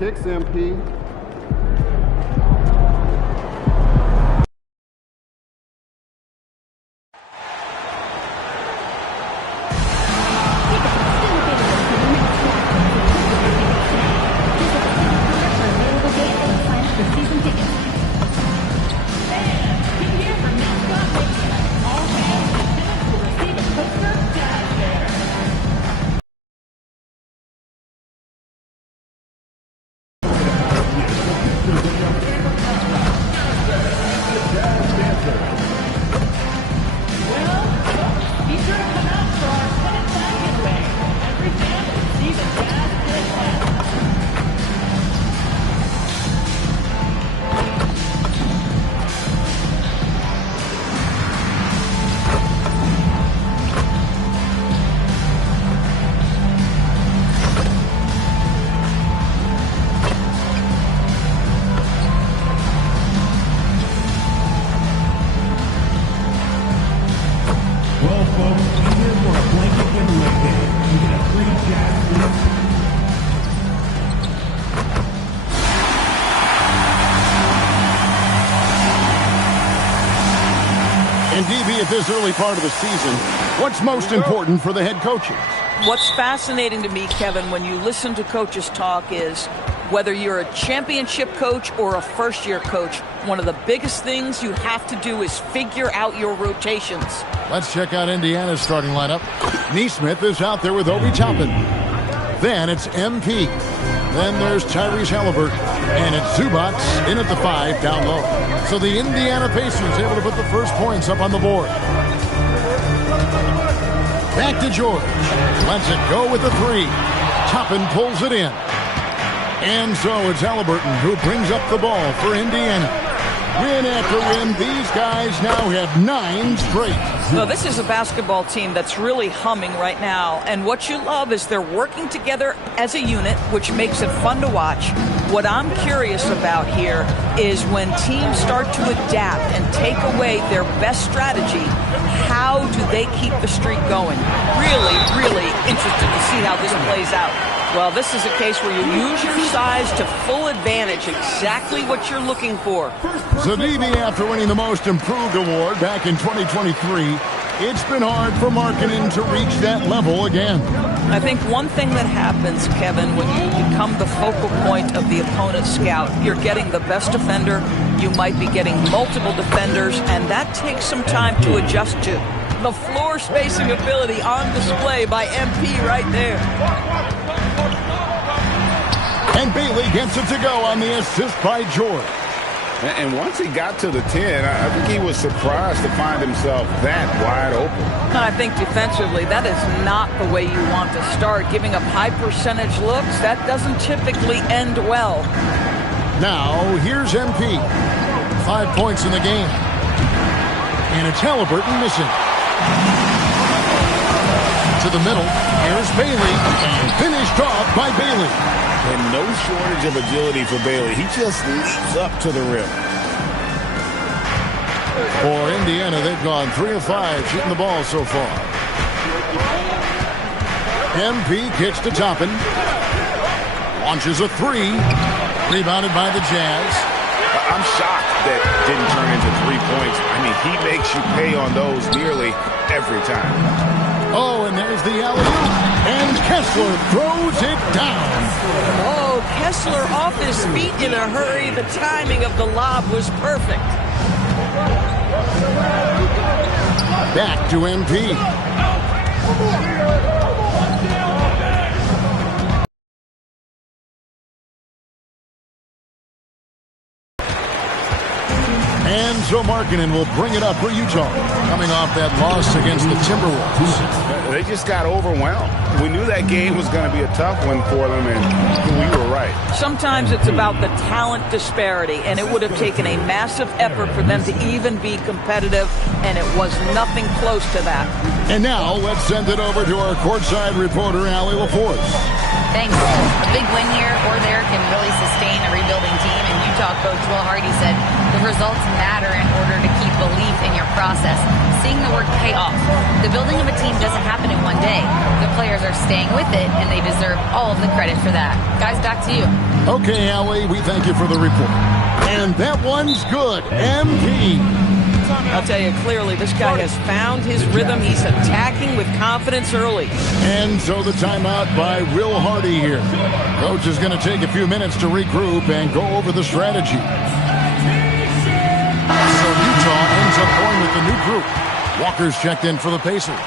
kicks, MP. And DB, at this early part of the season, what's most important for the head coaches? What's fascinating to me, Kevin, when you listen to coaches talk is whether you're a championship coach or a first-year coach, one of the biggest things you have to do is figure out your rotations. Let's check out Indiana's starting lineup. Neesmith is out there with Obi Toppin. Then it's MP. Then there's Tyrese Halliburton. And it's Zubats in at the 5 down low. So the Indiana Pacers able to put the first points up on the board. Back to George. Lets it go with the 3. Toppin pulls it in. And so it's Halliburton who brings up the ball for Indiana. Win after win, these guys now have 9 straight. No, this is a basketball team that's really humming right now. And what you love is they're working together as a unit, which makes it fun to watch. What I'm curious about here is when teams start to adapt and take away their best strategy, how do they keep the streak going? Really, really interested to see how this plays out. Well, this is a case where you use your size to full advantage, exactly what you're looking for. So, DB, after winning the Most Improved Award back in 2023, it's been hard for Markkanen to reach that level again. I think one thing that happens, Kevin, when you become the focal point of the opponent's scout, you're getting the best defender, you might be getting multiple defenders, and that takes some time to adjust to. The floor spacing ability on display by MP right there. And Bailey gets it to go on the assist by George. And once he got to the 10, I think he was surprised to find himself that wide open. I think defensively, that is not the way you want to start. Giving up high percentage looks, that doesn't typically end well. Now, here's MP. 5 points in the game. And it's Halliburton missing. To the middle, here's Bailey. And finished off by Bailey. And no shortage of agility for Bailey. He just leaps up to the rim. For Indiana, they've gone 3 of 5 shooting the ball so far. MP kicks to Toppin. Launches a 3. Rebounded by the Jazz. I'm shocked that didn't turn into 3 points. I mean, he makes you pay on those nearly every time. Oh, and there's the alley-oop. And Kessler throws it down. Oh, Kessler off his feet in a hurry. The timing of the lob was perfect. Back to MP. And so Markkanen will bring it up for Utah, coming off that loss against the Timberwolves. They just got overwhelmed. We knew that game was going to be a tough one for them, and we were right. Sometimes it's about the talent disparity, and it would have taken a massive effort for them to even be competitive, and it was nothing close to that. And now let's send it over to our courtside reporter, Allie LaForce. Thanks. A big win here or there can really sustain a rebuilding team, and Utah coach Will Hardy said the results matter in order to keep belief in your process. seeing the work pay off. The building of a team doesn't happen in one day. The players are staying with it, and they deserve all of the credit for that. Guys, back to you. Okay, Allie, we thank you for the report. And that one's good. MP. I'll tell you clearly, this guy has found his rhythm. He's attacking with confidence early. And so the timeout by Will Hardy here. Coach is going to take a few minutes to regroup and go over the strategy. So Utah ends up going with the new group. Walker's checked in for the Pacers.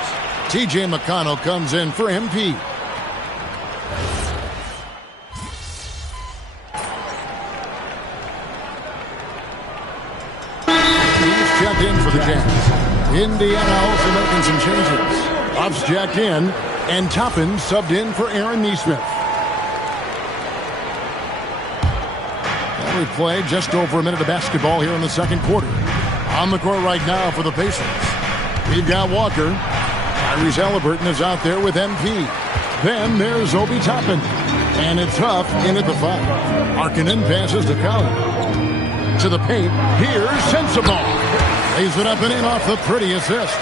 T.J. McConnell comes in for MP. Checked in for the Jazz. Indiana also making some changes. Ups jacked in, and Toppin subbed in for Aaron Nesmith. We played just over a minute of basketball here in the second quarter. On the court right now for the Pacers. We've got Walker. Tyrese Halliburton is out there with MP. Then there's Obi Toppin. And it's Huff in at the 5. Markkanen passes to Collins. To the paint. Here's Sensabaugh. Lays it up and in off the pretty assist.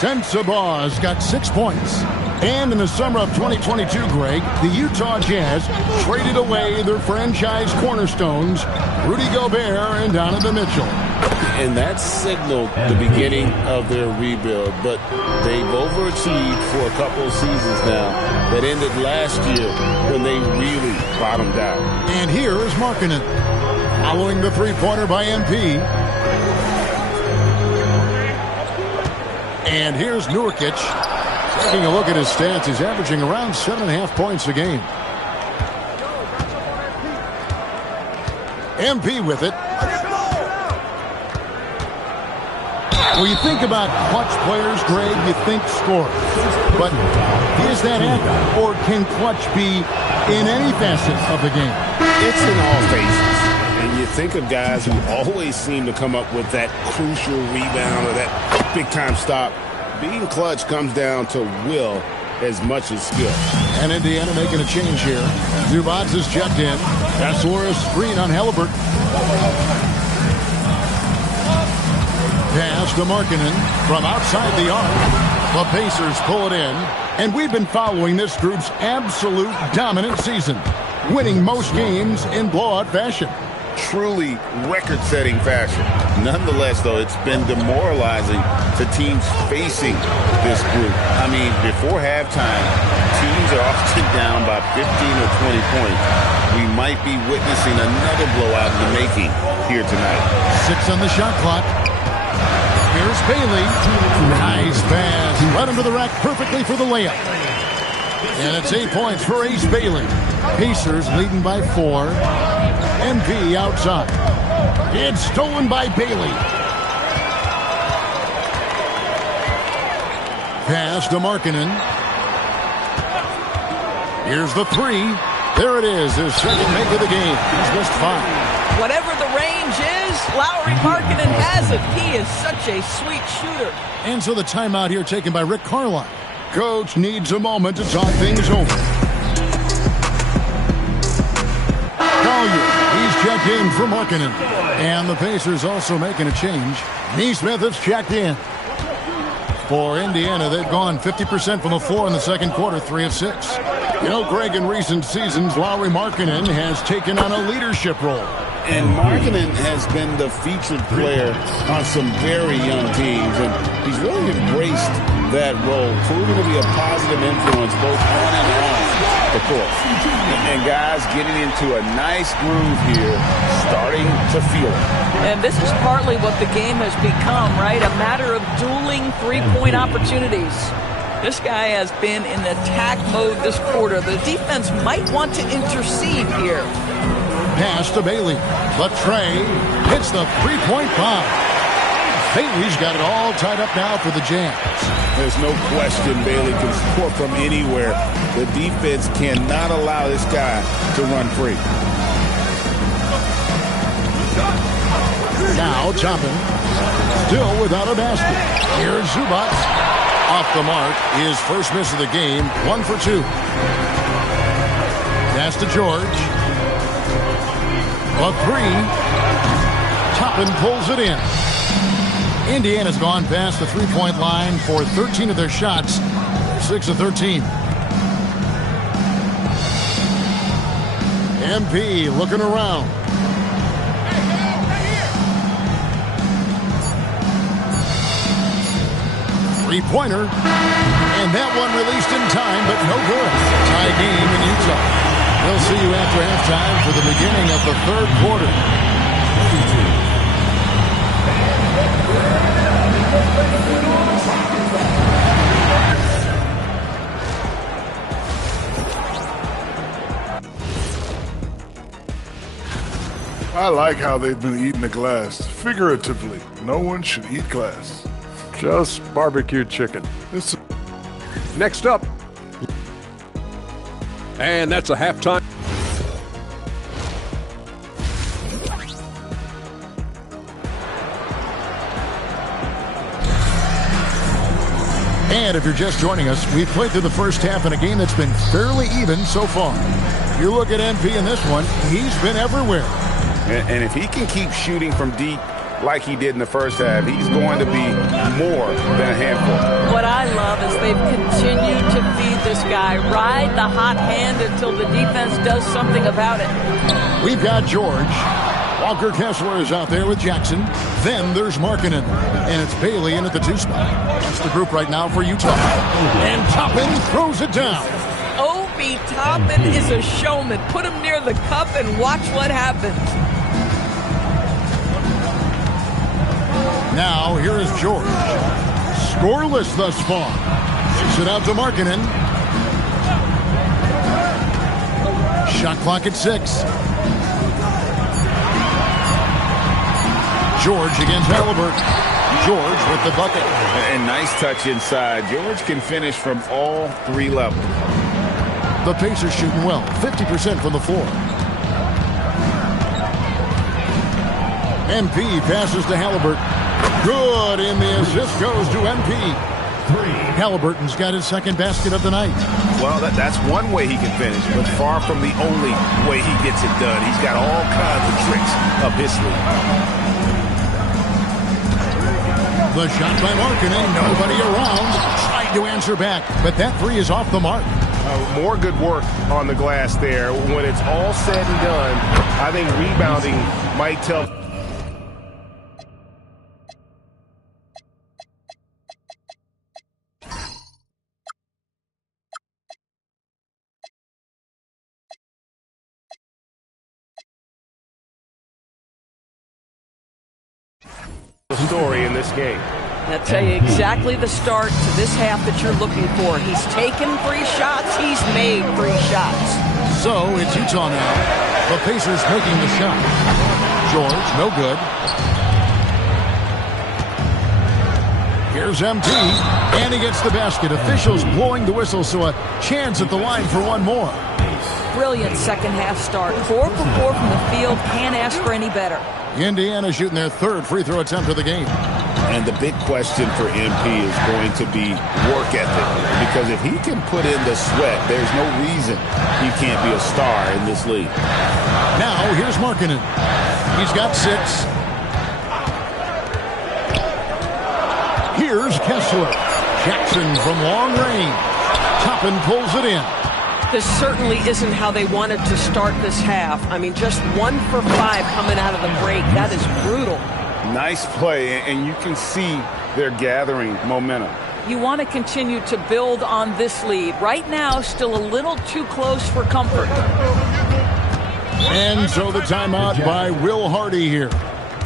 Sensabaugh's got 6 points. And in the summer of 2022, Greg, the Utah Jazz traded away their franchise cornerstones, Rudy Gobert and Donovan Mitchell. And that signaled the beginning of their rebuild. But they've overachieved for a couple of seasons now that ended last year when they really bottomed out. And here is Markkanen. Following the three-pointer by MP. And here's Nurkic. Taking a look at his stats, he's averaging around 7.5 points a game. MP with it. When you think about clutch players, Greg, you think score. But is that it? Or can clutch be in any facet of the game? It's in all phases. And you think of guys who always seem to come up with that crucial rebound or that big-time stop. Being clutch comes down to will as much as skill. And Indiana making a change here. Zubac is checked in. That's for a screen on Halliburton. Pass to Markkanen from outside the arc. The Pacers pull it in. And we've been following this group's absolute dominant season, winning most games in blowout fashion. Truly record-setting fashion. Nonetheless, though, it's been demoralizing to teams facing this group. I mean, before halftime, teams are often down by 15 or 20 points. We might be witnessing another blowout in the making here tonight. 6 on the shot clock. Here's Bailey. Nice pass. Right under the rack perfectly for the layup. And it's 8 points for Ace Bailey. Pacers leading by 4. MP outside. It's stolen by Bailey. Pass to Markkanen. Here's the 3. There it is, his second make of the game. He's missed 5. Whatever the range is, Lauri Markkanen has it. He is such a sweet shooter. And so the timeout here taken by Rick Carlisle. Coach needs a moment to talk things over. Collier, he's checked in for Markkanen. And the Pacers also making a change. Nesmith is checked in. For Indiana, they've gone 50% from the floor in the second quarter, 3 of 6. You know, Greg, in recent seasons, Lauri Markkanen has taken on a leadership role. And Markkanen has been the featured player on some very young teams, and he's really embraced that role, proving to be a positive influence both on and off the court. And guys getting into a nice groove here, starting to feel it. And this is partly what the game has become, right? A matter of dueling three-point opportunities. This guy has been in attack mode this quarter. The defense might want to intercede here. Pass to Bailey. But Trey hits the three-point bomb. Bailey's got it all tied up now for the Jazz. There's no question Bailey can score from anywhere. The defense cannot allow this guy to run free. Now Toppin, still without a basket. Here's Zubac. Off the mark, his first miss of the game, 1 for 2. Pass to George. A 3. Toppin pulls it in. Indiana's gone past the three-point line for 13 of their shots. 6 of 13. MP looking around. Three-pointer. And that one released in time, but no good. Tie game in Utah. We'll see you after halftime for the beginning of the third quarter. I like how they've been eating the glass. Figuratively, no one should eat glass. Just barbecued chicken. Next up. And that's a halftime. And if you're just joining us, we've played through the first half in a game that's been fairly even so far. You look at MP in this one, he's been everywhere. And if he can keep shooting from deep like he did in the first half, he's going to be more than a handful. What I love is they've continued to feed this guy, ride the hot hand until the defense does something about it. We've got George. Walker Kessler is out there with Jackson. Then there's Markkanen. And it's Bailey in at the 2 spot. That's the group right now for Utah. And Toppin throws it down. Obi Toppin is a showman. Put him near the cup and watch what happens. Now, here is George. Scoreless thus far. Kicks it out to Markkanen. Shot clock at 6. George against Halliburton. George with the bucket. And nice touch inside. George can finish from all 3 levels. The Pacers shooting well. 50% from the floor. MP passes to Halliburton. Good, and the assist goes to MP. Halliburton's got his second basket of the night. Well, that's one way he can finish, but far from the only way he gets it done. He's got all kinds of tricks up his sleeve. The shot by Markkanen, nobody around. Tried to answer back, but that three is off the mark. More good work on the glass there. When it's all said and done, I think rebounding might tell. Story in this game. I'll tell you exactly the start to this half that you're looking for. He's taken 3 shots. He's made 3 shots. So it's Utah now. The Pacers making the shot. George, no good. Here's MT, and he gets the basket. Officials blowing the whistle, so a chance at the line for one more. Brilliant second half start. 4 for 4 from the field. Can't ask for any better. Indiana shooting their 3rd free throw attempt of the game. And the big question for MP is going to be work ethic. Because if he can put in the sweat, there's no reason he can't be a star in this league. Now, here's Markkanen. He's got 6. Here's Kessler. Jackson from long range. Toppin pulls it in. This certainly isn't how they wanted to start this half. I mean, just 1 for 5 coming out of the break. That is brutal. Nice play, and you can see they're gathering momentum. You want to continue to build on this lead. Right now, still a little too close for comfort. And so the timeout by Will Hardy here.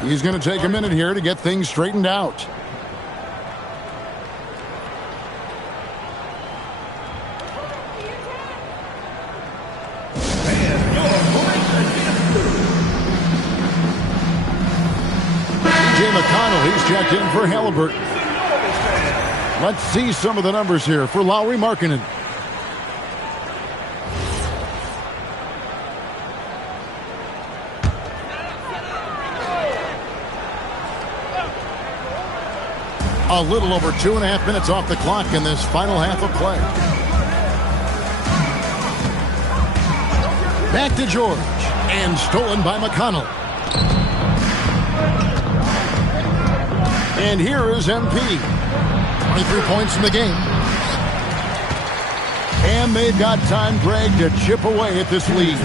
He's going to take a minute here to get things straightened out. McConnell, he's checked in for Halliburton. Let's see some of the numbers here for Lauri Markkanen. A little over 2.5 minutes off the clock in this final half of play. Back to George, and stolen by McConnell. And here is MP. 23 points in the game. And they've got time, Greg, to chip away at this lead.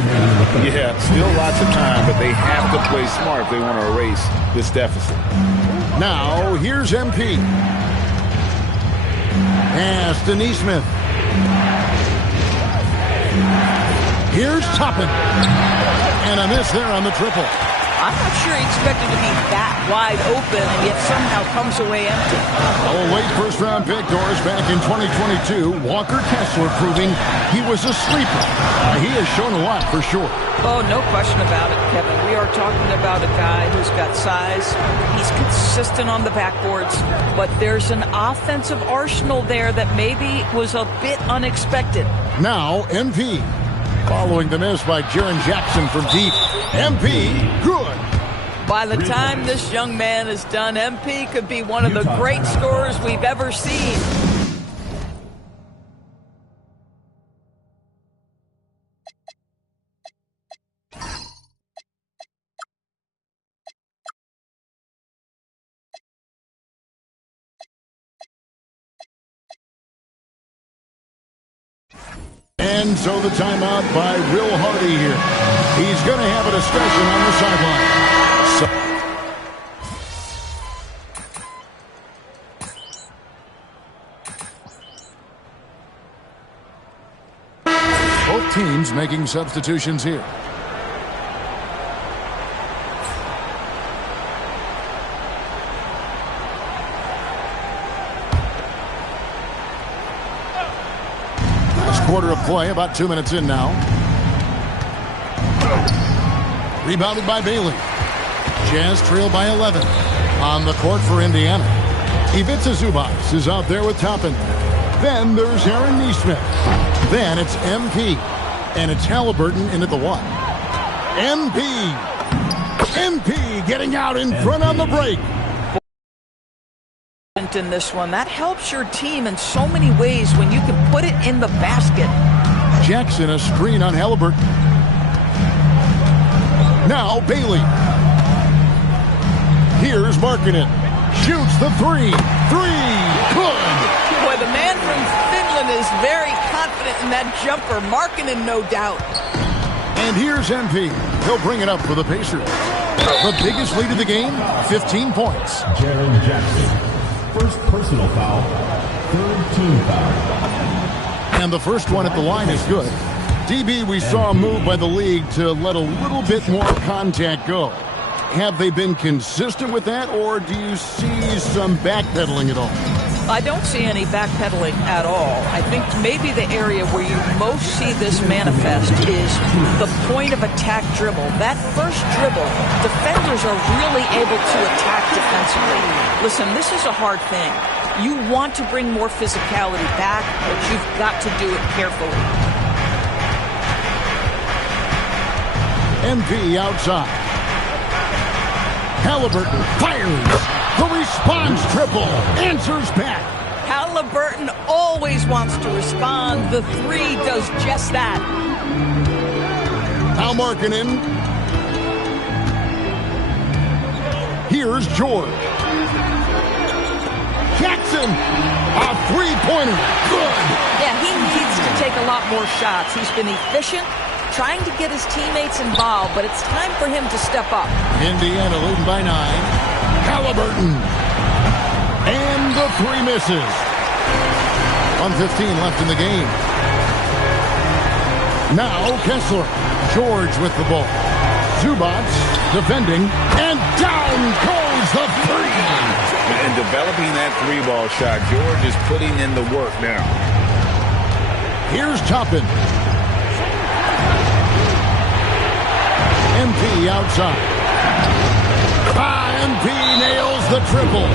Yeah, still lots of time, but they have to play smart if they want to erase this deficit. Now, here's MP. Pass to Neesmith. Here's Toppin. And a miss there on the triple. I'm not sure he expected to be that wide open and yet somehow comes away empty. A late first-round pick, Doris, back in 2022. Walker Kessler proving he was a sleeper. He has shown a lot for sure. Oh, no question about it, Kevin. We are talking about a guy who's got size. He's consistent on the backboards, but there's an offensive arsenal there that maybe was a bit unexpected. Now, MP. Following the miss by Jaren Jackson from deep. MP, good. By the time this young man is done, MP could be one of the great scorers we've ever seen. And so the timeout by Will Hardy here. He's going to have a discussion on the sideline. Both teams making substitutions here. Quarter of play, about 2 minutes in now. Rebounded by Bailey. Jazz trail by 11. On the court for Indiana. Ivica Zubac is out there with Toppin. Then there's Aaron Neesmith. Then it's MP. And it's Halliburton in at the one. MP getting out in front on the break. In this one, that helps your team in so many ways when you can put it in the basket. Jackson, a screen on Halliburton. Now Bailey. Here's Markkanen. Shoots the three. Good. Boy, the man from Finland is very confident in that jumper. Markkanen, no doubt. And here's MP. He'll bring it up for the Pacers. The biggest lead of the game, 15 points. Jaren Jackson. First personal foul, third team foul. And the first one at the line is good. DB, we saw a move by the league to let a little bit more contact go. Have they been consistent with that, or do you see some backpedaling at all? I don't see any backpedaling at all. I think maybe the area where you most see this manifest is the point of attack dribble. That first dribble, defenders are really able to attack defensively. Listen, this is a hard thing. You want to bring more physicality back, but you've got to do it carefully. MP outside. Halliburton fires. The response triple. Answers back. Halliburton always wants to respond. The three does just that. Now Markkanen. Here's George. Jackson. A three-pointer. Good. Yeah, he needs to take a lot more shots. He's been efficient, trying to get his teammates involved, but it's time for him to step up. Indiana leading by 9. Halliburton. And the three misses. 1:15 left in the game. Now Kessler. George with the ball. Zubac defending. And down goes the three. And developing that three-ball shot, George is putting in the work now. Here's Toppin. MP outside. MP nails the triple.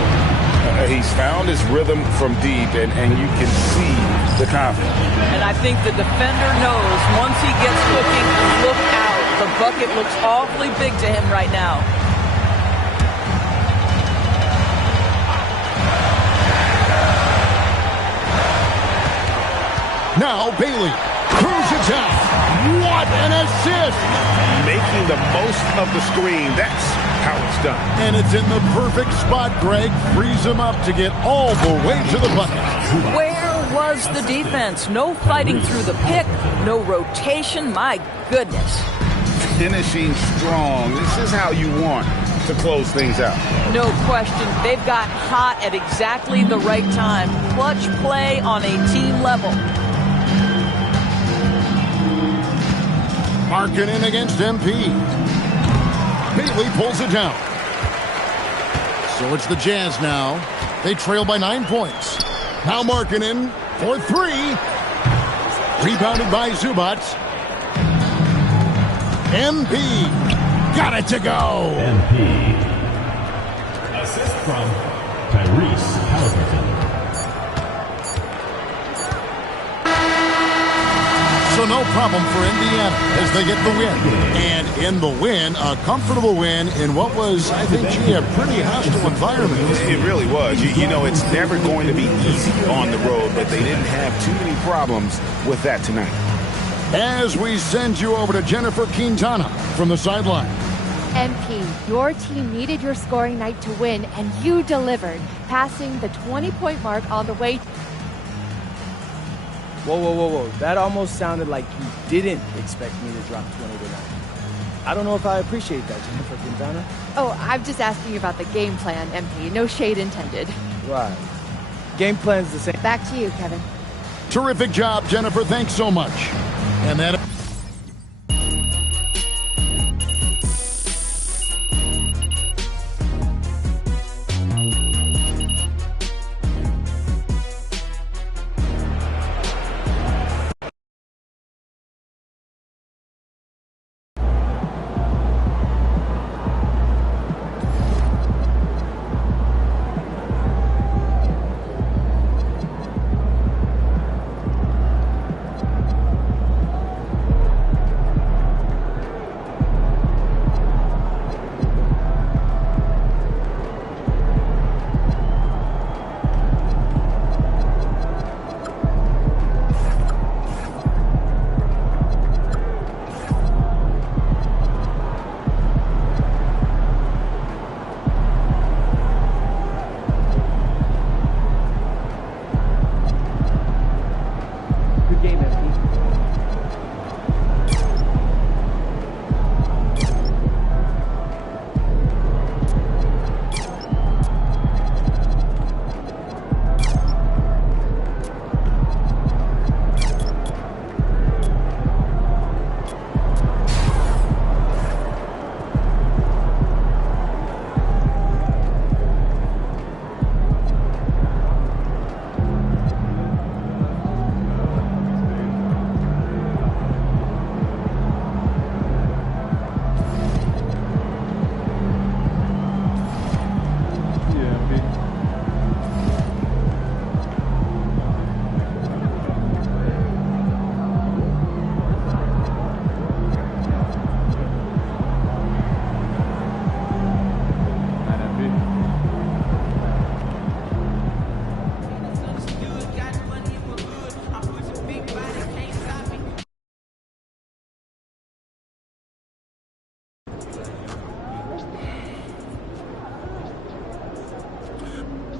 He's found his rhythm from deep, and you can see the confidence. And I think the defender knows once he gets looking, look out. The bucket looks awfully big to him right now. Now Bailey cruises out. What an assist! Making the most of the screen. That's how it's done. And it's in the perfect spot, Greg. Frees him up to get all the way to the bucket. Where was the defense? No fighting through the pick, no rotation. My goodness. Finishing strong. This is how you want to close things out. No question. They've got hot at exactly the right time. Clutch play on a team level. Markkanen against MP. Bailey pulls it down. So it's the Jazz now. They trail by 9 points. Now Markkanen for 3. Rebounded by Zubac. MP got it to go. MP. Assist from Tyrese Halliburton. So no problem for Indiana as they get the win. And in the win, a comfortable win in what was, I think, a pretty hostile environment. It really was. You know, it's never going to be easy on the road, but they didn't have too many problems with that tonight. As we send you over to Jennifer Quintana from the sideline. MP, your team needed your scoring night to win, and you delivered, passing the 20-point mark on the way. Whoa. That almost sounded like you didn't expect me to drop 20 tonight. I don't know if I appreciate that, Jennifer Quintana. Oh, I'm just asking about the game plan, MP. No shade intended. Right. Game plan's the same. Back to you, Kevin. Terrific job, Jennifer. Thanks so much. And that...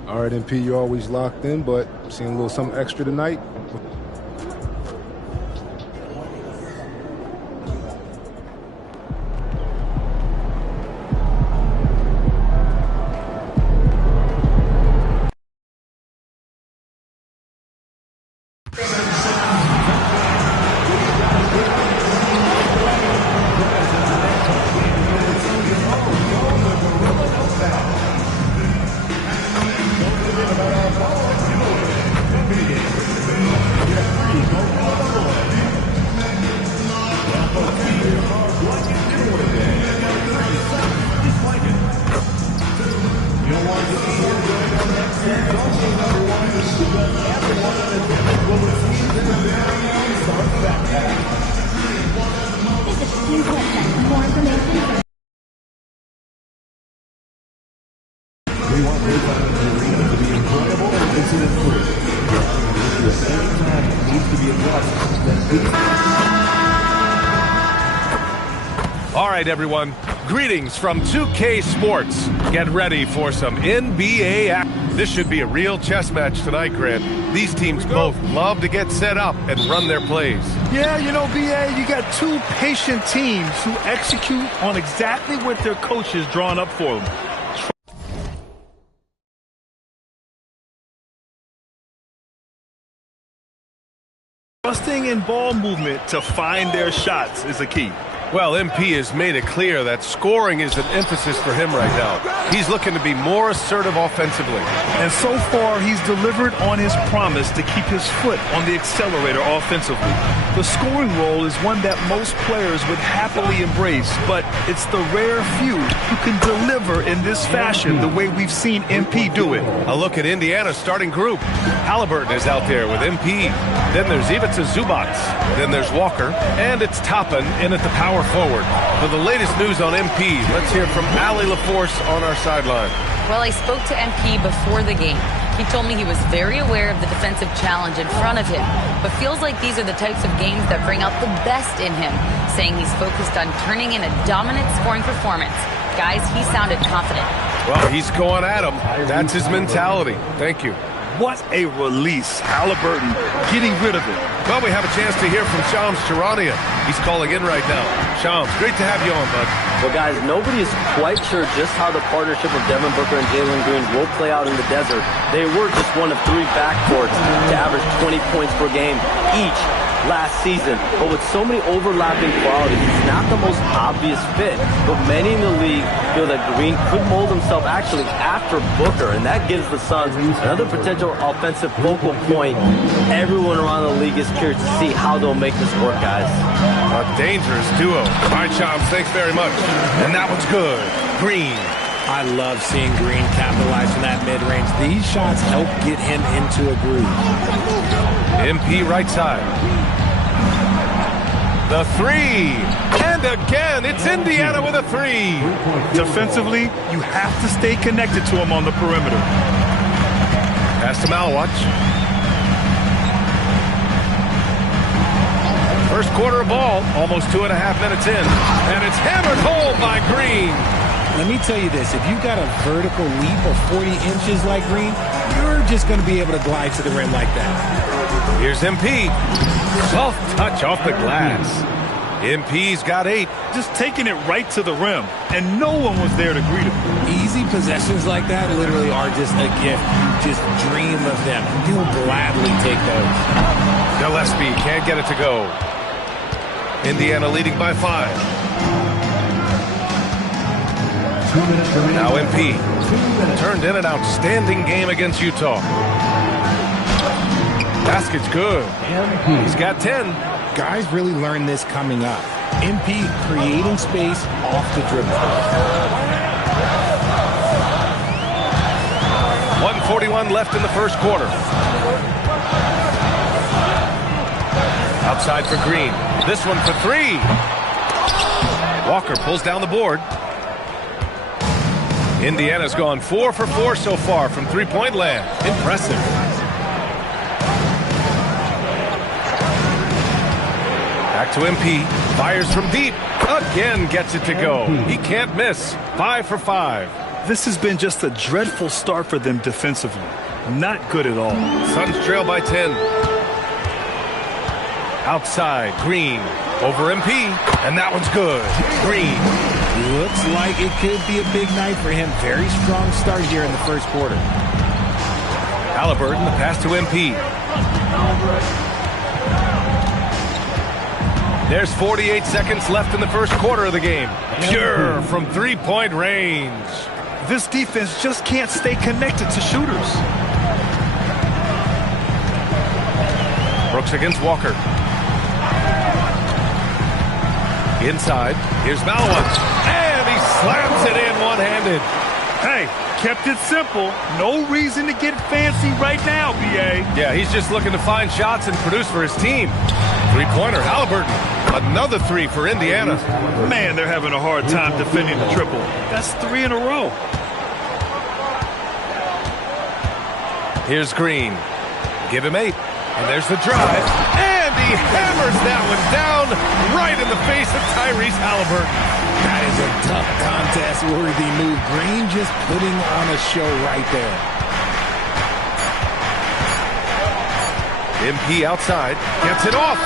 All right, MP, you're always locked in, but seeing a little something extra tonight. All right, everyone. Greetings from 2K Sports. Get ready for some NBA action. This should be a real chess match tonight, Grant. These teams both love to get set up and run their plays. Yeah, you know, BA, you got two patient teams who execute on exactly what their coach has drawn up for them. Trusting in ball movement to find their shots is the key. Well, MP has made it clear that scoring is an emphasis for him right now. He's looking to be more assertive offensively. And so far, he's delivered on his promise to keep his foot on the accelerator offensively. The scoring role is one that most players would happily embrace, but it's the rare few who can deliver in this fashion the way we've seen MP do it. A look at Indiana's starting group. Halliburton is out there with MP. Then there's Ivica Zubac. Then there's Walker. And it's Toppin in at the power forward. For the latest news on MP, let's hear from Allie LaForce on our sideline. Well, I spoke to MP before the game. He told me he was very aware of the defensive challenge in front of him, but feels like these are the types of games that bring out the best in him, saying he's focused on turning in a dominant scoring performance. Guys, he sounded confident. Well, he's going at him. That's his mentality. Thank you. What a release. Halliburton getting rid of it. Well, we have a chance to hear from Shams Charania. He's calling in right now. Shams, great to have you on, bud. Well, guys, nobody is quite sure just how the partnership of Devin Booker and Jalen Green will play out in the desert. They were just one of three backcourts to average 20 points per game each last season. But with so many overlapping qualities, it's not the most obvious fit. But many in the league feel that Green could mold himself actually after Booker, and that gives the Suns another potential offensive focal point. Everyone around the league is curious to see how they'll make this work, guys. A dangerous duo. All right, Shams, thanks very much. And that one's good. Green. I love seeing Green capitalize on that mid-range. These shots help get him into a groove. MP right side. The three. And again, it's Indiana with a three. Defensively, you have to stay connected to him on the perimeter. Pass to Malwatch. First quarter of ball, almost 2.5 minutes in. And it's hammered home by Green. Let me tell you this, if you've got a vertical leap of 40 inches like Green, you're just going to be able to glide to the rim like that. Here's MP. Soft touch off the glass. MP's got 8. Just taking it right to the rim, and no one was there to greet him. Easy possessions like that literally are just a gift. You just dream of them. You'll gladly take those. Gillespie can't get it to go. Indiana leading by 5. Now MP turned in an outstanding game against Utah. Basket's good. He's got 10. Guys really learn this coming up. MP creating space off the dribble. 1:41 left in the first quarter. Outside for Green. This one for 3. Walker pulls down the board. Indiana's gone 4 for 4 so far from three-point land. Impressive. Back to MP. Fires from deep. Again gets it to go. He can't miss. 5 for 5. This has been just a dreadful start for them defensively. Not good at all. Suns trail by 10. Outside, Green. Over MP. And that one's good. Green. Looks like it could be a big night for him. Very strong start here in the first quarter. Halliburton, the pass to MP. There's 48 seconds left in the first quarter of the game. Pure from three-point range. This defense just can't stay connected to shooters. Brooks against Walker. Inside, here's Malwatch, and he slams it in one-handed. Hey, kept it simple. No reason to get fancy right now, BA. Yeah, he's just looking to find shots and produce for his team. Three-pointer, Halliburton. Another 3 for Indiana. Man, they're having a hard time defending the triple. That's 3 in a row. Here's Green. Give him 8. And there's the drive. And And he hammers that one down right in the face of Tyrese Halliburton. That is a tough contest-worthy move. Green just putting on a show right there. MP outside, gets it off.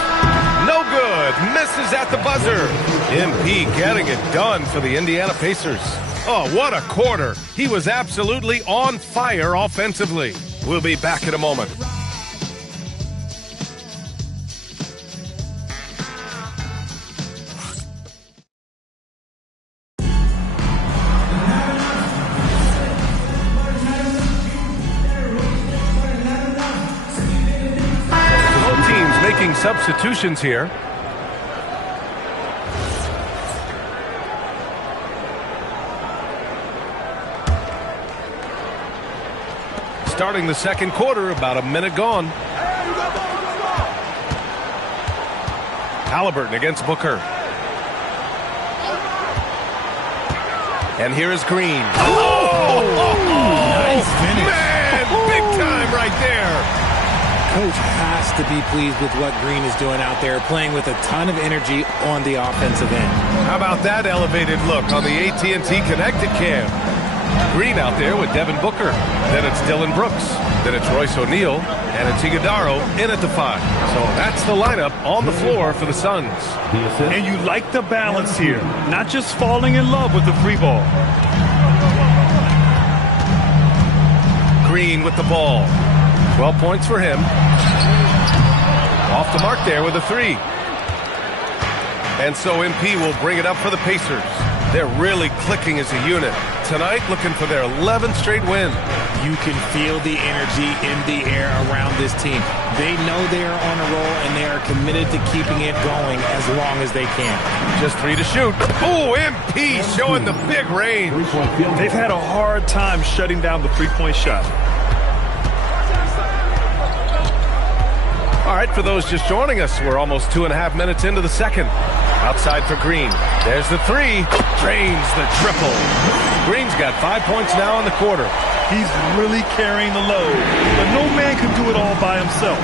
No good, misses at the buzzer. MP getting it done for the Indiana Pacers. Oh, what a quarter. He was absolutely on fire offensively. We'll be back in a moment. Substitutions here. Starting the second quarter, about a minute gone. Halliburton against Booker. And here is Green. Oh! Nice finish. Man, big time right there. Coach has to be pleased with what Green is doing out there, playing with a ton of energy on the offensive end. How about that elevated look on the AT&T Connected Cam? Green out there with Devin Booker. Then it's Dylan Brooks. Then it's Royce O'Neal. And it's Iguodaro in at the 5. So that's the lineup on the floor for the Suns. And you like the balance here. Not just falling in love with the free ball. Green with the ball. 12 points for him. Off the mark there with a 3. And so MP will bring it up for the Pacers. They're really clicking as a unit. Tonight, looking for their 11th straight win. You can feel the energy in the air around this team. They know they are on a roll, and they are committed to keeping it going as long as they can. Just 3 to shoot. Oh, MP showing the big range. They've had a hard time shutting down the three-point shot. All right, for those just joining us, we're almost 2.5 minutes into the second. Outside for Green. There's the 3. Drains the triple. Green's got 5 points now in the quarter. He's really carrying the load, but no man can do it all by himself.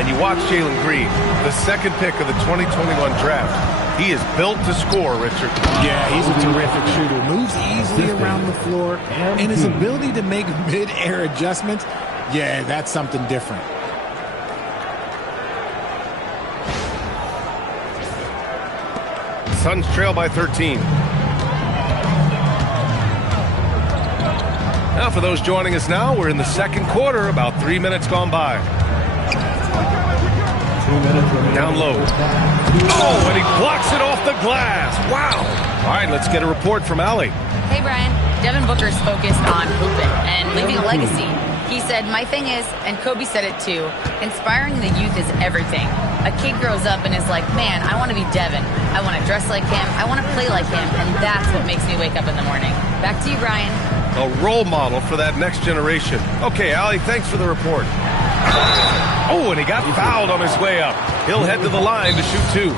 And you watch Jalen Green, the second pick of the 2021 draft. He is built to score, Richard. Yeah, he's a terrific shooter. Moves easily around the floor, and his ability to make mid-air adjustments, yeah, that's something different. Suns trail by 13. Now, for those joining us now, we're in the second quarter, about 3 minutes gone by. Down low. Oh, and he blocks it off the glass. Wow. All right, let's get a report from Allie. Hey, Brian. Devin Booker's focused on hooping and leaving a legacy. He said, my thing is, and Kobe said it too, inspiring the youth is everything. A kid grows up and is like, man, I want to be Devin. I want to dress like him. I want to play like him. And that's what makes me wake up in the morning. Back to you, Brian. A role model for that next generation. Okay, Allie, thanks for the report. Oh, and he got fouled on his way up. He'll head to the line to shoot 2.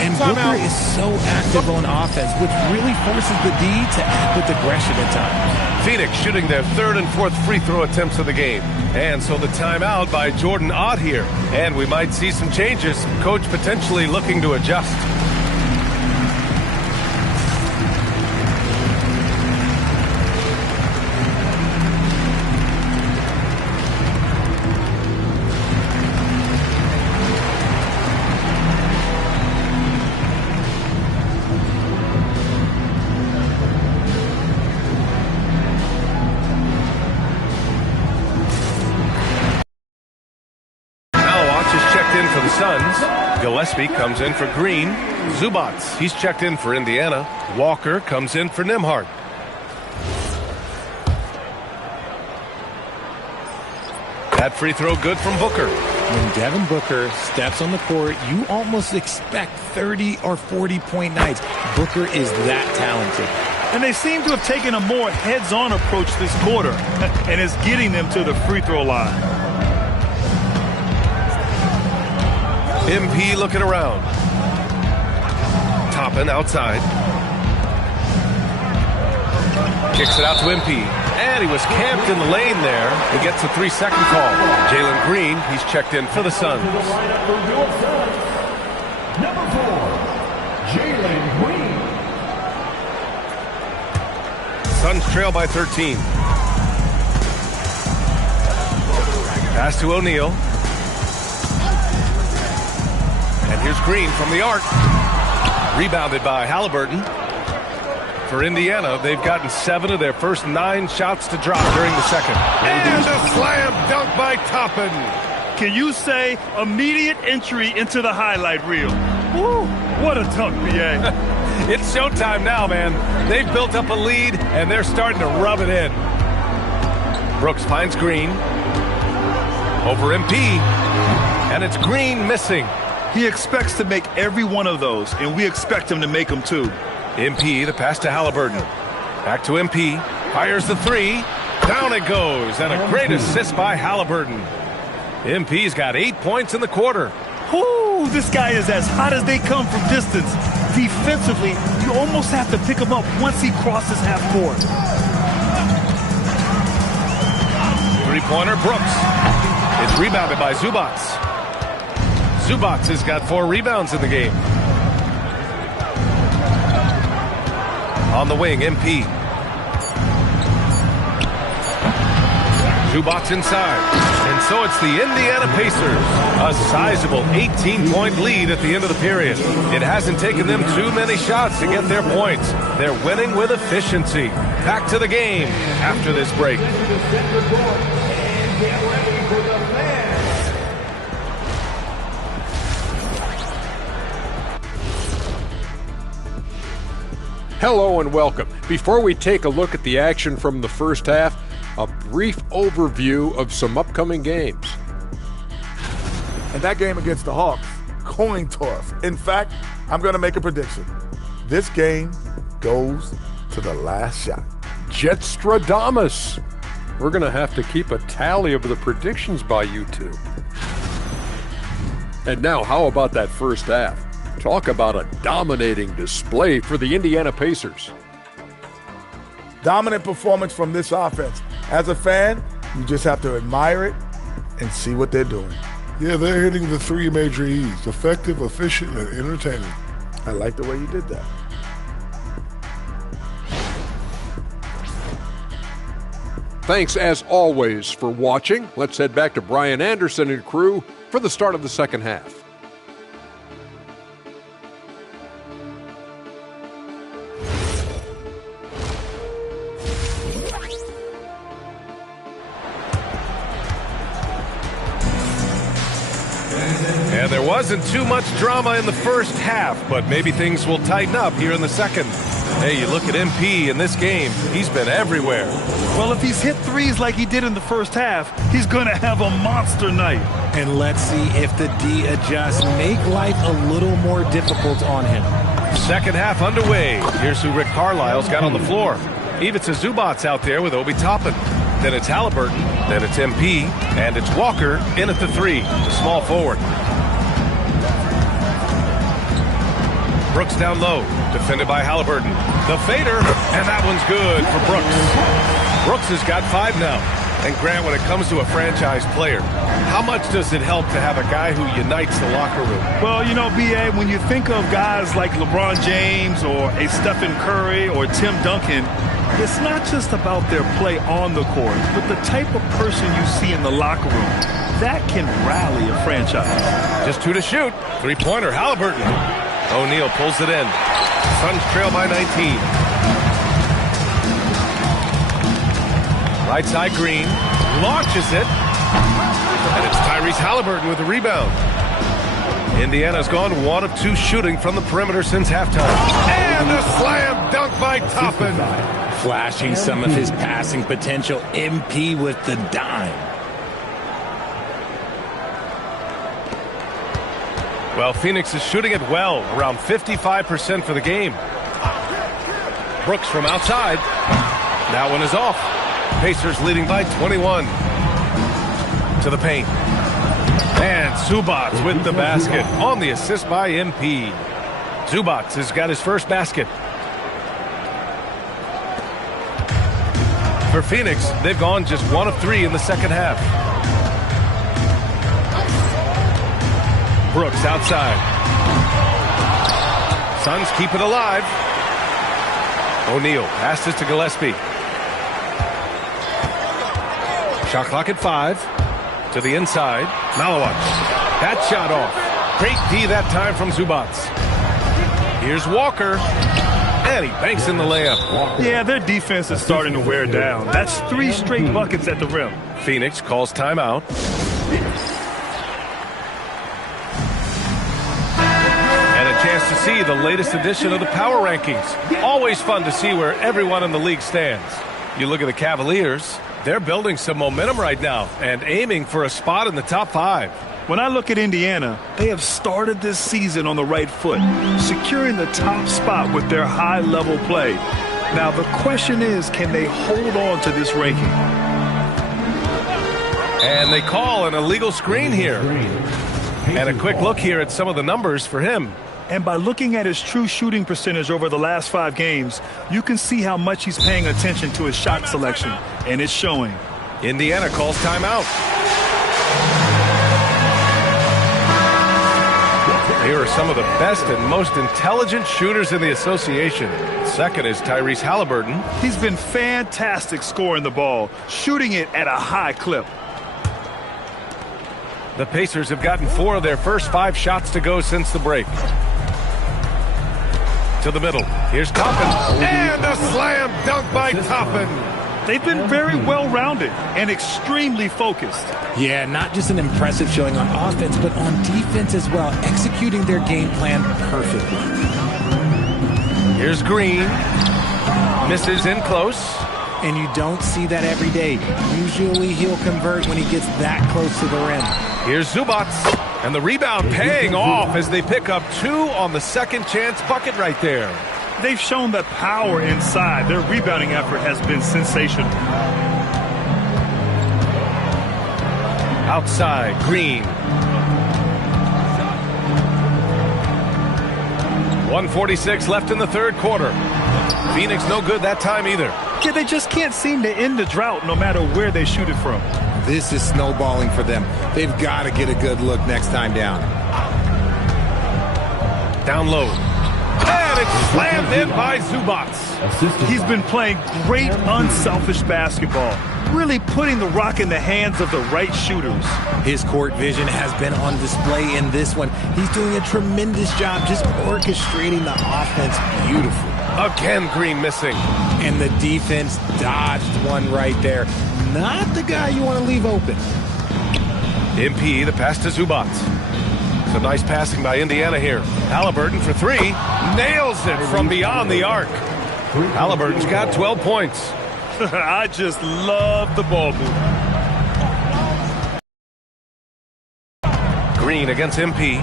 And Booker is so active on offense, which really forces the D to act with aggression at times. Phoenix shooting their 3rd and 4th free throw attempts of the game. And so the timeout by Jordan Ott here. And we might see some changes. Coach potentially looking to adjust. Gillespie comes in for Green. Zubats, he's checked in for Indiana. Walker comes in for Nembhard. That free throw good from Booker. When Devin Booker steps on the court, you almost expect 30 or 40-point nights. Booker is that talented. And they seem to have taken a more heads-on approach this quarter, and it's getting them to the free throw line. MP looking around. Toppin outside. Kicks it out to MP. And he was camped in the lane there. He gets a 3-second call. Jalen Green, he's checked in for the Suns. Number 4, Jalen Green. Suns trail by 13. Pass to O'Neal. And here's Green from the arc. Rebounded by Halliburton. For Indiana, they've gotten 7 of their first 9 shots to drop during the second. And a slam dunk by Toppin. Can you say immediate entry into the highlight reel? Woo, what a dunk, B.A. It's showtime now, man. They've built up a lead, and they're starting to rub it in. Brooks finds Green. Over MP. And it's Green missing. He expects to make every one of those, and we expect him to make them too. MP, the pass to Halliburton. Back to MP. Fires the 3. Down it goes, and a great assist by Halliburton. MP's got 8 points in the quarter. Whoo, this guy is as hot as they come from distance. Defensively, you almost have to pick him up once he crosses half court. 3-pointer, Brooks. It's rebounded by Zubats. Zubats has got 4 rebounds in the game. On the wing, MP. Zubats inside. And so it's the Indiana Pacers. A sizable 18-point lead at the end of the period. It hasn't taken them too many shots to get their points. They're winning with efficiency. Back to the game after this break. Hello and welcome. Before we take a look at the action from the first half, a brief overview of some upcoming games. And that game against the Hawks, coin toss. In fact, I'm going to make a prediction. This game goes to the last shot. Jetstradamus. We're going to have to keep a tally of the predictions by you two. And now, how about that first half? Talk about a dominating display for the Indiana Pacers. Dominant performance from this offense. As a fan, you just have to admire it and see what they're doing. Yeah, they're hitting the 3 major E's: effective, efficient, and entertaining. I like the way you did that. Thanks, as always, for watching. Let's head back to Brian Anderson and crew for the start of the second half. And there wasn't too much drama in the first half, but maybe things will tighten up here in the second. Hey, you look at MP in this game, he's been everywhere. Well, if he's hit 3s like he did in the first half, he's going to have a monster night. And let's see if the D adjusts, make life a little more difficult on him. Second half underway. Here's who Rick Carlisle's got on the floor. Ivica Zubats out there with Obi Toppin. Then it's Halliburton, then it's MP, and it's Walker in at the 3, the small forward. Brooks down low, defended by Halliburton. The fader, and that one's good for Brooks. Brooks has got 5 now. And Grant, when it comes to a franchise player, how much does it help to have a guy who unites the locker room? Well, you know, B.A., when you think of guys like LeBron James or a Stephen Curry or Tim Duncan, it's not just about their play on the court, but the type of person you see in the locker room. That can rally a franchise. Just 2 to shoot. 3-pointer, Halliburton. O'Neal pulls it in. Suns trail by 19. Right side, Green launches it. And it's Tyrese Halliburton with the rebound. Indiana's gone 1 of 2 shooting from the perimeter since halftime. And a slam dunk by Toppin. Flashing some of his passing potential. MP with the dime. Well, Phoenix is shooting it well, around 55% for the game. Brooks from outside. That one is off. Pacers leading by 21. To the paint. And Zubats with the basket on the assist by MP. Zubats has got his first basket. For Phoenix, they've gone just 1 of 3 in the second half. Brooks outside. Suns keep it alive. O'Neal passes to Gillespie. Shot clock at 5. To the inside. Malawat. That shot off. Great D that time from Zubac. Here's Walker. And he banks in the layup. Yeah, their defense is starting to wear down. That's 3 straight buckets at the rim. Phoenix calls timeout. And a chance to see the latest edition of the power rankings. Always fun to see where everyone in the league stands. You look at the Cavaliers, they're building some momentum right now and aiming for a spot in the top 5. When I look at Indiana, they have started this season on the right foot, securing the top spot with their high-level play. Now, the question is, can they hold on to this ranking? And they call an illegal screen here. And a quick look here at some of the numbers for him. And by looking at his true shooting percentage over the last 5 games, you can see how much he's paying attention to his shot selection, and it's showing. Indiana calls timeout. Here are some of the best and most intelligent shooters in the association. Second is Tyrese Halliburton. He's been fantastic scoring the ball, shooting it at a high clip. The Pacers have gotten 4 of their first 5 shots to go since the break. To the middle. Here's Toppin. And a slam dunk by Toppin. They've been very well-rounded and extremely focused. Yeah, not just an impressive showing on offense, but on defense as well, executing their game plan perfectly. Here's Green. Misses in close. And you don't see that every day. Usually he'll convert when he gets that close to the rim. Here's Zubac. And the rebound paying off as they pick up 2 on the second chance bucket right there. They've shown that power inside. Their rebounding effort has been sensational. Outside, Green. 1:46 left in the third quarter. Phoenix no good that time either. Yeah, they just can't seem to end the drought no matter where they shoot it from. This is snowballing for them. They've got to get a good look next time down. Down low. And it's slammed in by Zubac. He's been playing great unselfish basketball, really putting the rock in the hands of the right shooters. His court vision has been on display in this one. He's doing a tremendous job just orchestrating the offense beautifully. Again, Green missing. And the defense dodged one right there. Not the guy you want to leave open. MP, the pass to Zubac. Some nice passing by Indiana here. Halliburton for 3. Nails it from beyond the arc. Halliburton's got 12 points. I just love the ball movement. Green against MP.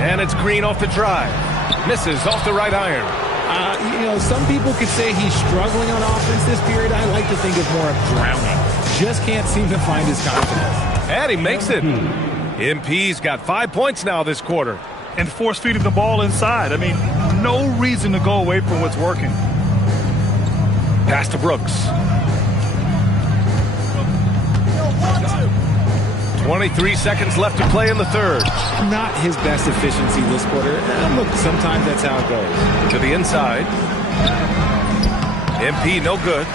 And it's Green off the drive. Misses off the right iron. Some people could say he's struggling on offense this period. I like to think of more of drowning. Just can't seem to find his confidence. And he makes it. MP's got 5 points now this quarter. And force-feeding the ball inside. I mean, no reason to go away from what's working. Pass to Brooks. 23 seconds left to play in the third. Not his best efficiency this quarter. Look, sometimes that's how it goes. To the inside. MP no good.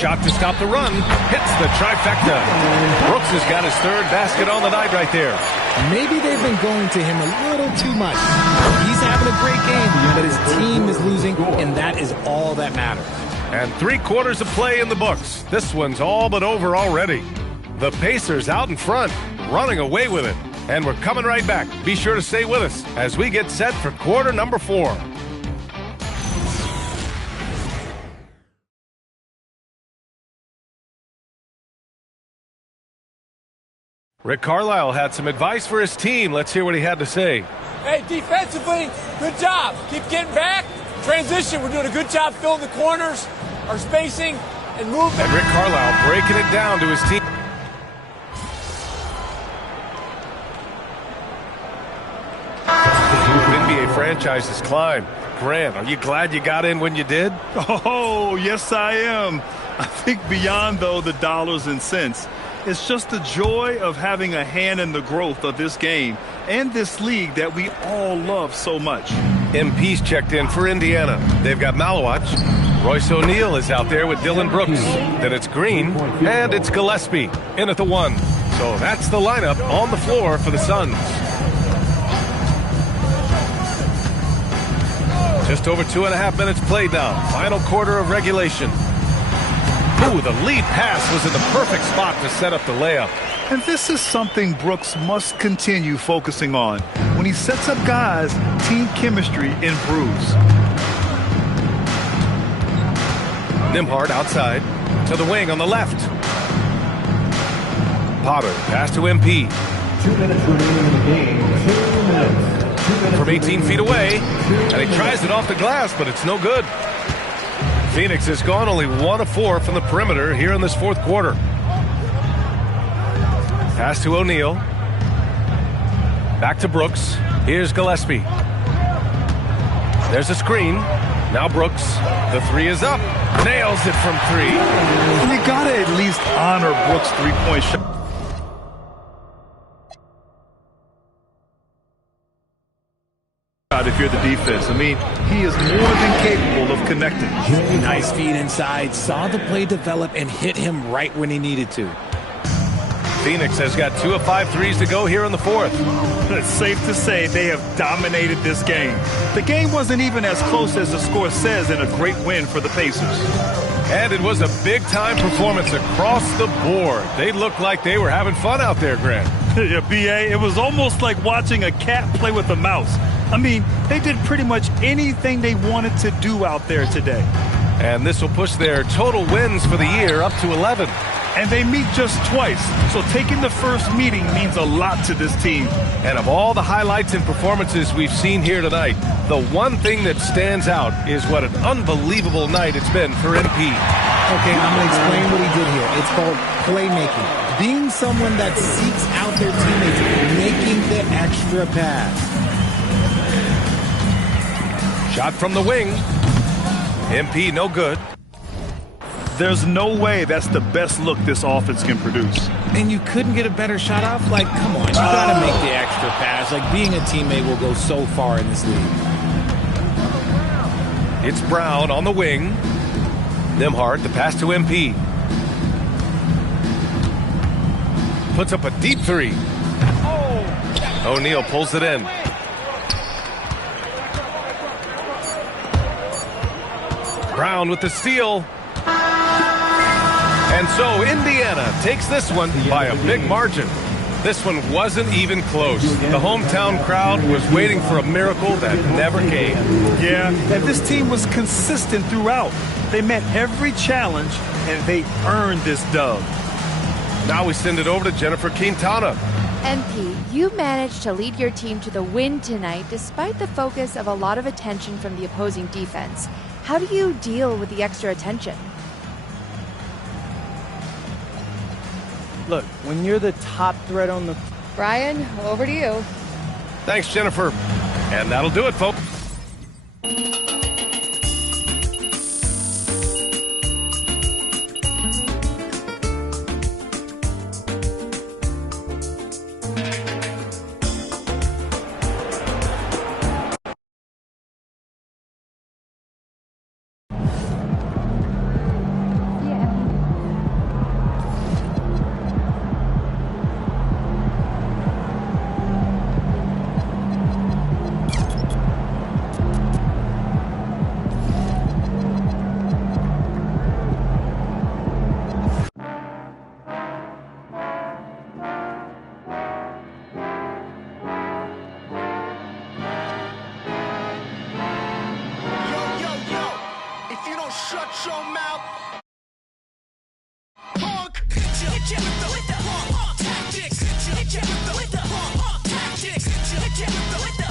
Shot to stop the run. Hits the trifecta. Brooks has got his 3rd basket on the night right there. Maybe they've been going to him a little too much. He's having a great game, but his team is losing, and that is all that matters. And 3 quarters of play in the books. This one's all but over already. The Pacers out in front, running away with it. And we're coming right back. Be sure to stay with us as we get set for quarter number 4. Rick Carlisle had some advice for his team. Let's hear what he had to say. Hey, defensively, good job. Keep getting back. Transition, we're doing a good job filling the corners, our spacing, and movement. And Rick Carlisle breaking it down to his team. NBA franchises climb. Grant, are you glad you got in when you did? Oh, yes, I am. I think beyond, though, the dollars and cents, it's just the joy of having a hand in the growth of this game and this league that we all love so much. MP's checked in for Indiana. They've got Malowich. Royce O'Neal is out there with Dylan Brooks. Then it's Green, and it's Gillespie in at the 1. So that's the lineup on the floor for the Suns. Just over 2.5 minutes played now. Final quarter of regulation. Ooh, the lead pass was in the perfect spot to set up the layup. And this is something Brooks must continue focusing on. When he sets up guys, team chemistry improves. Nembhard outside to the wing on the left. Potter pass to MP. 2 minutes remaining in the game. 2 minutes. From 18 feet away, and he tries it off the glass, but it's no good. Phoenix has gone only 1 of 4 from the perimeter here in this fourth quarter. Pass to O'Neal. Back to Brooks. Here's Gillespie. There's a screen. Now Brooks. The 3 is up. Nails it from 3. You gotta at least honor Brooks' three-point shot. If you're the defense, I mean, he is more than capable of connecting. Nice feed inside, saw the play develop and hit him right when he needed to. Phoenix has got 2 of 5 threes to go here in the fourth. It's safe to say they have dominated this game. The game wasn't even as close as the score says in a great win for the Pacers. And it was a big-time performance across the board. They looked like they were having fun out there, Grant. Yeah, B.A., it was almost like watching a cat play with a mouse. I mean, they did pretty much anything they wanted to do out there today. And this will push their total wins for the year up to 11. And they meet just twice, so taking the first meeting means a lot to this team. And of all the highlights and performances we've seen here tonight, the one thing that stands out is what an unbelievable night it's been for MP. Okay, I'm going to explain what he did here. It's called playmaking. Being someone that seeks out their teammates, making the extra pass. Shot from the wing. MP no good. There's no way that's the best look this offense can produce. And you couldn't get a better shot off? Like, come on, you got to make the extra pass. Like, being a teammate will go so far in this league. It's Brown on the wing. Nembhard, the pass to MP. Puts up a deep 3. O'Neal pulls it in. Brown with the steal. And so Indiana takes this one by a big margin. This one wasn't even close. The hometown crowd was waiting for a miracle that never came. Yeah, and this team was consistent throughout. They met every challenge, and they earned this dub. Now we send it over to Jennifer Quintana. MP, you managed to lead your team to the win tonight despite the focus of a lot of attention from the opposing defense. How do you deal with the extra attention? Look, when you're the top threat on the... Brian, over to you. Thanks, Jennifer. And that'll do it, folks. Shut your mouth, punk. Hit you with the tactics. Hit you with the tactics. Hit you with the